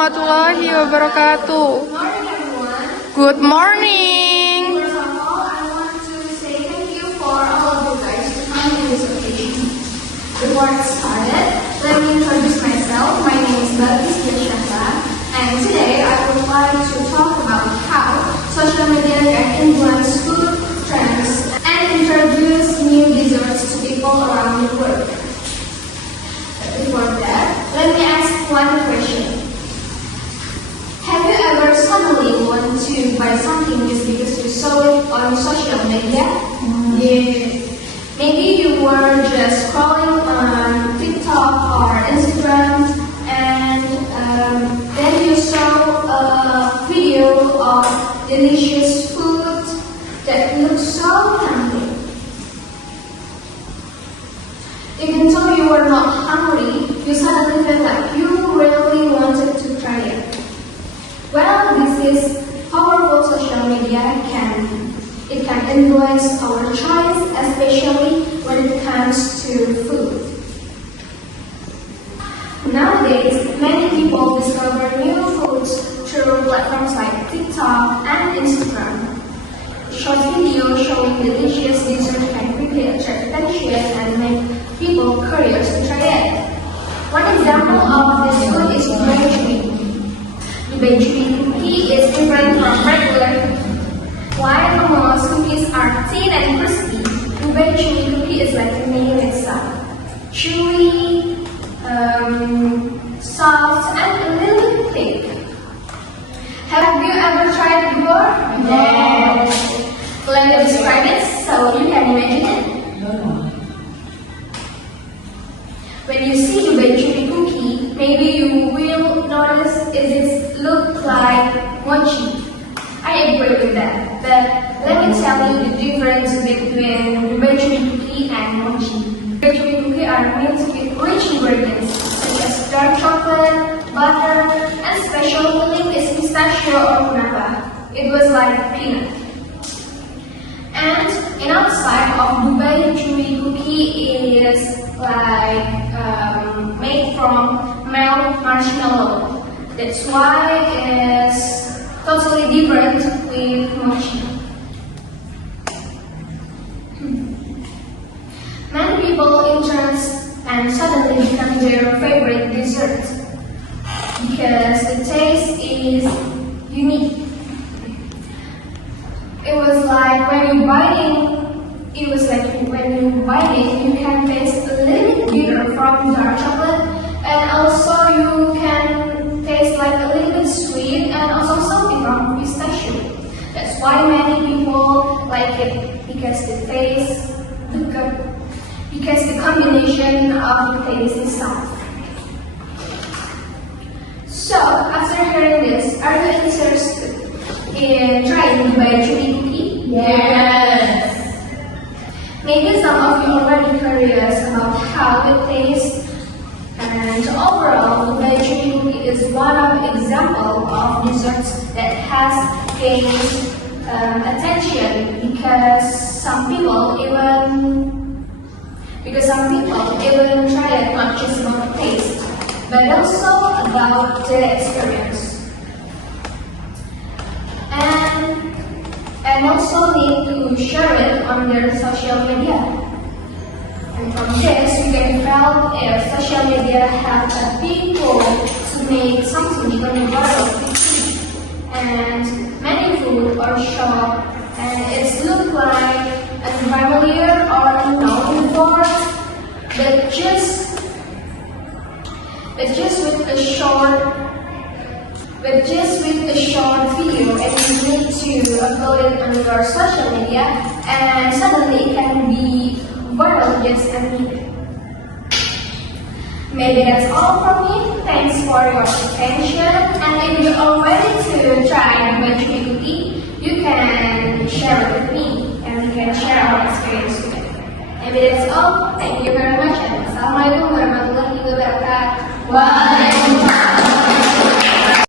warahmatullahi wabarakatuh. Good morning, everyone. Good morning. First of all, I want to say thank you for all of you guys to come to this occasion. Before I started, let me introduce myself. My name is Batis Yashaka, and today I would like to talk about how social media can influence food trends and introduce new desserts to people around the world. But before that, let me ask one question. Have you ever suddenly want to buy something just because you saw it on social media? Yes. Maybe you were just scrolling on TikTok or Instagram and then you saw a video of delicious food that looks so tempting. Even though you were not hungry, you suddenly felt like you really wanted to try it. Well, this is powerful social media can influence our choice, especially when it comes to food. Nowadays, many people discover new foods through platforms like TikTok and Instagram. Short videos showing delicious desserts can quickly attract attention and make people curious to try it. One example of this food is Dubai. Dubai cookie is different from regular cookie. While most cookies are thin and crispy, Dubai cookie is like a nail itself. Chewy, soft, and a little thick. Have you ever tried it before? Yes. Let me describe it so you can imagine it. When you see Dubai cookie, maybe you will notice it looks like mochi. I agree with that, but let me tell you the difference between Dubai cookie and mochi. Dubai cookie are made with rich ingredients such as dark chocolate, butter, and special filling is pistachio or guava. It was like peanut. And in outside of Dubai cookie is like made from melt marshmallow. That's why it's totally different with mochi. Many people interest and suddenly become their favorite dessert because the taste is unique. It was like when you bite it, you can taste a little bit bitter from dark chocolate, and also you can taste like a little bit sweet and also something from pistachio. That's why many people like it because the combination of the taste is soft. So after hearing this, are you interested in trying Dubai cookie? Yes. Maybe some of you are already curious about how it tastes, and overall, Dubai cookie is one of example of desserts that has gained attention because some people even try it not just about the taste, but also about the experience. And also need to share it on their social media. And from this, we can tell if social media has a big role to make something even viral quickly. And many food or shop, and it's look like unfamiliar or unknown before, but just with a short video, and you need to upload it on your social media, and suddenly it can be viral just a minute. Maybe that's all from me. Thanks for your attention. And if you are ready to try Dubai cookie, you can share it with me, and we can share our experience with it. Maybe that's all. Thank you very much.